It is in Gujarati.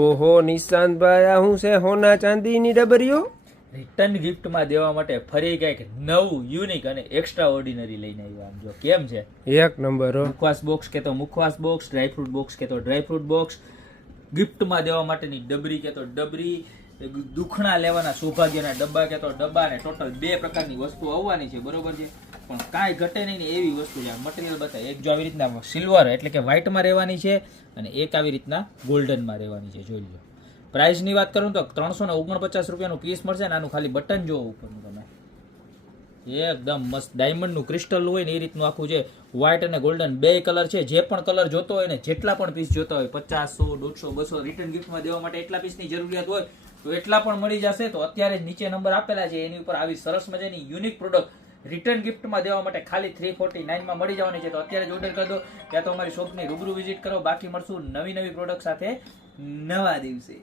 ઓહો નિશાંતભાઈ, આ શું છે? હોના ચાંદીની ડબરીઓ રિટર્ન ગિફ્ટમાં દેવા માટે ફરી કંઈક નવું યુનિક અને એક્સ્ટ્રા ઓર્ડિનરી લઈને આવ્યા. આમ જો કેમ છે, એક નંબર હો. મુખવાસ બોક્સ કે તો મુખવાસ બોક્સ, ડ્રાયફ્રૂટ બોક્સ કે તો ડ્રાયફ્રૂટ બોક્સ, ગિફ્ટમાં દેવા માટેની ડબરી કે તો ડબરી, દુખણા લેવાના સૌભાગ્યના ડબ્બા કે તો ડબ્બા, ને ટોટલ 2 પ્રકારની વસ્તુ આવવાની છે, બરોબર છે. પણ કાંઈ ઘટે નહીં ને એવી વસ્તુ છે. મટીરિયલ બતાવે, એક જો આવી રીતના સિલ્વર એટલે કે વ્હાઇટમાં રહેવાની છે, અને એક આવી રીતના ગોલ્ડનમાં રહેવાની છે. જોઈ લો. પ્રાઇસની વાત કરું તો 349 રૂપિયાનું પીસ મળશે ને આનું ખાલી બટન જોવો ઉપરનું તમે, એકદમ મસ્ત ડાયમંડનું ક્રિસ્ટલ હોય ને એ રીતનું આખું છે. વ્હાઇટ અને ગોલ્ડન 2 કલર છે. જે પણ કલર જોતો હોય ને, જેટલા પણ પીસ જોતા હોય, 50, 100, 150, 200 રિટર્ન ગિફ્ટમાં દેવા માટે એટલા પીસની જરૂરિયાત હોય તો એટલા પણ મળી જશે. તો અત્યારે જ નીચે નંબર આપેલા છે એની ઉપર આવી સરસ મજાની યુનિક પ્રોડક્ટ રિટર્ન ગિફ્ટમાં દેવા માટે ખાલી 349 માં મળી જવાની છે. તો અત્યારે જ ઓર્ડર કરી દો, ત્યાં તો અમારી શોપની રૂબરૂ વિઝિટ કરો. બાકી મળશું નવી પ્રોડક્ટ સાથે નવા દિવસે.